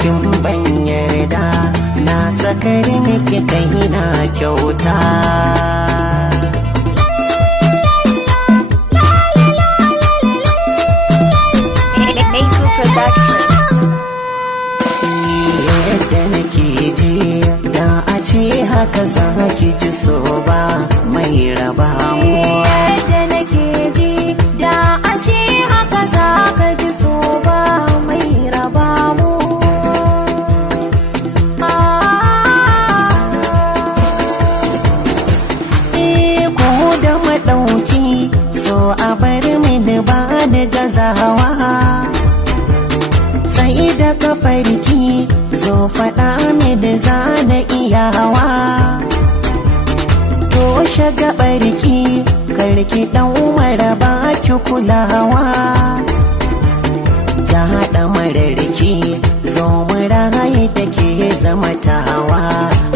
kin ban yarda na sakar miki kaina kyauta. Yadda nake ji da a ce haka za ki ji so ba mai raba mu. Yadda nake ji da a ce haka za ka ji so ba mai raba mu. Ko da maɗauki so a bar mini ba ni gazawa. Sai da kafarki zo faɗa mini za na iyawa. Toshe gaɓarki karki ɗau maraba ki kulawa. Ja haɗa mararki zo mu rayu da ke zama tawa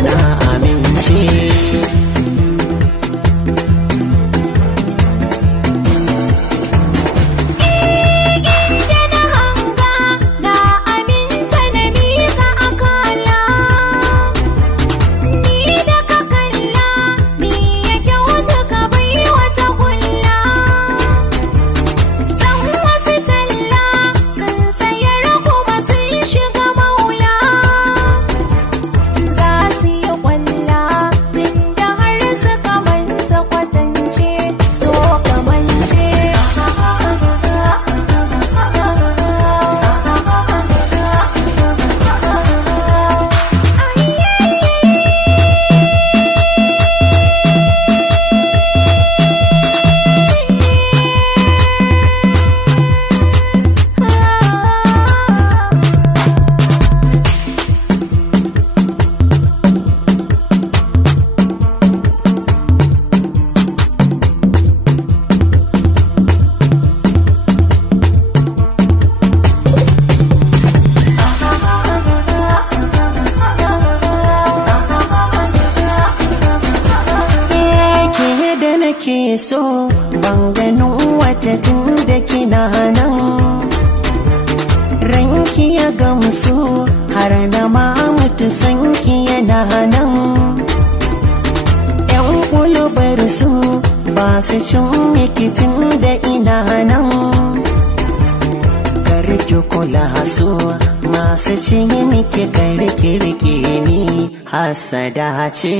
na amince. Ke so ban ganin wata tun da kina nan, ranki ya gamsu har da ma mutu sanki yana nan. Yan kulubar su ba su cin miki tun da ina nan, karki kula su masu cin miki karki rike ni hasada ce.